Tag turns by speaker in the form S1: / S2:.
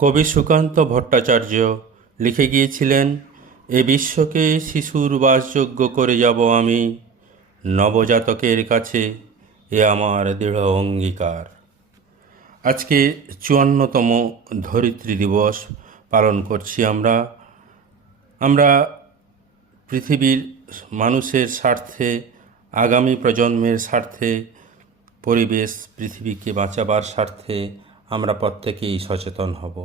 S1: কবি সুকান্ত ভট্টাচার্য লিখে গিয়েছিলেন, এ বিশ্বকে শিশুর বাসযোগ্য করে যাব আমি, নবজাতকের কাছে এ আমার দৃঢ় অঙ্গীকার। আজকে চুয়ান্নতম ধরিত্রী দিবস পালন করছি আমরা। আমরা পৃথিবীর মানুষের স্বার্থে, আগামী প্রজন্মের স্বার্থে, পরিবেশ পৃথিবীকে বাঁচাবার স্বার্থে আমরা প্রত্যেকেই সচেতন হব।